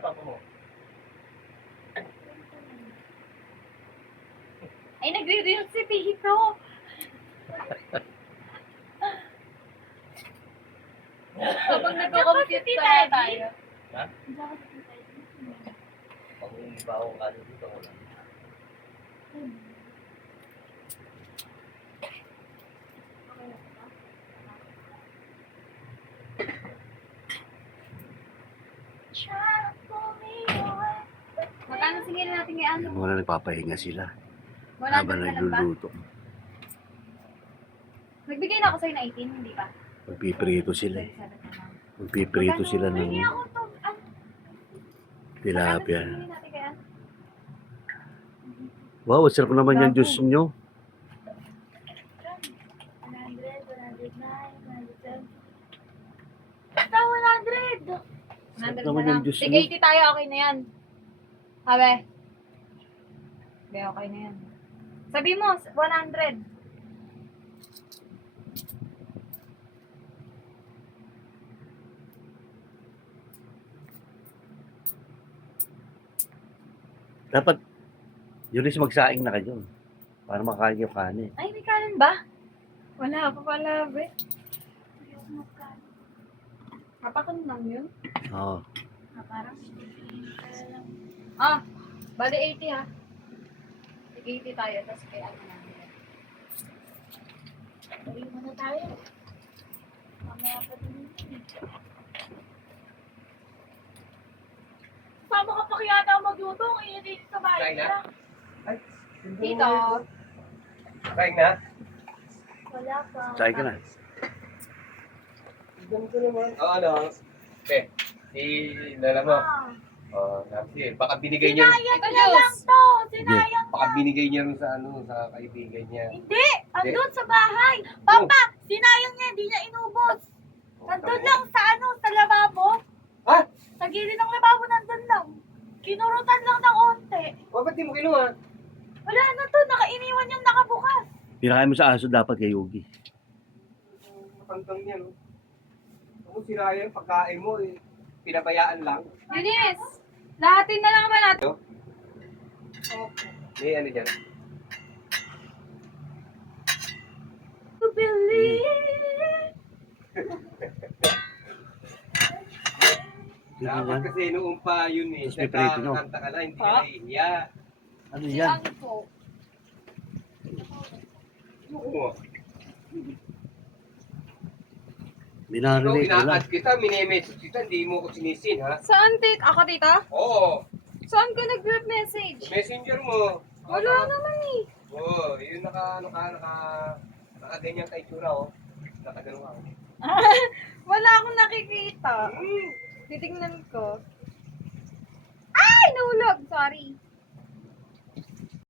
papa mo? Ay, nagre-reel si Tito. Kapag nagko-compute kaya tayo. Ha? Pag umiba ako ka dito, wala. Magkano sige natin yung ano? Muna nagpapahinga sila Wala habang na lang ba? nagluluto. Nagbigay na ako sa'yo na 18, hindi ba? Magpiprito sila eh. Magpiprito sila ng Hindi ako to. tilapia. Magkano sige natin kaya? Wow, sarap naman yung juice nyo. 100, 109, 110. Basta 100! 100 naman na lang. yung juice Sige, mo. 80 tayo, okay na yan. Sabi. Okay, okay na yan. Sabi mo, 100. Dapat, yun is magsaing na kayo. Para makain yung kanin. Ay, may kanin ba? Wala pa pala, be. Kapakan lang yun? Oo. Parang. Ah, bali 80 ha. 80 tayo, tapos kay ano namin. Bali muna tayo. Mamaya pa din. Sama ka pa kaya na magluto, ang init dito sa bahay Kain na? nila. Ay, Tito. kain na? Wala pa. Saing ka na. Ganito naman. Oo, ano? Okay. Si Lala mo. Ah. Oh, kasi baka binigay niya. Sinayang niya lang to. Sinayang Baka binigay niya rin sa ano, sa kaibigan niya. Hindi! Andun sa bahay! Papa! Sinayang niya, hindi niya inubos! Nandun lang sa ano, sa lababo. Ha? Sa gilid ng lababo nandun lang. Kinurutan lang ng onte. O, ba't di mo kinuha? Wala na to, nakainiwan yung nakabukas. Pinakain mo sa aso dapat kay Yogi. Matantang niya, no? Kung sila yung pagkain mo, eh, pinabayaan lang. Eunice! Lahatin na lang ba natin? May ano dyan? To believe. Dapat kasi noong pa yun eh. Tapos may prito nyo. Nagkakanta ka na, hindi ka nahihiya. Ano Si yan? Ani po. Oo. Ikaw, Minarinig ko lang. ina-add kita, mini-message kita, hindi mo ko sinisin, ha? Saan, Tit? Ako, tita? Oo. Saan ka nag-message? Messenger mo. Wala naman eh. Oo, yun naka-ganyan ka itsura, oh. Nakagano'n ka. Wala akong nakikita. Hmm. Titingnan ko. Ay! Nahulog! Sorry.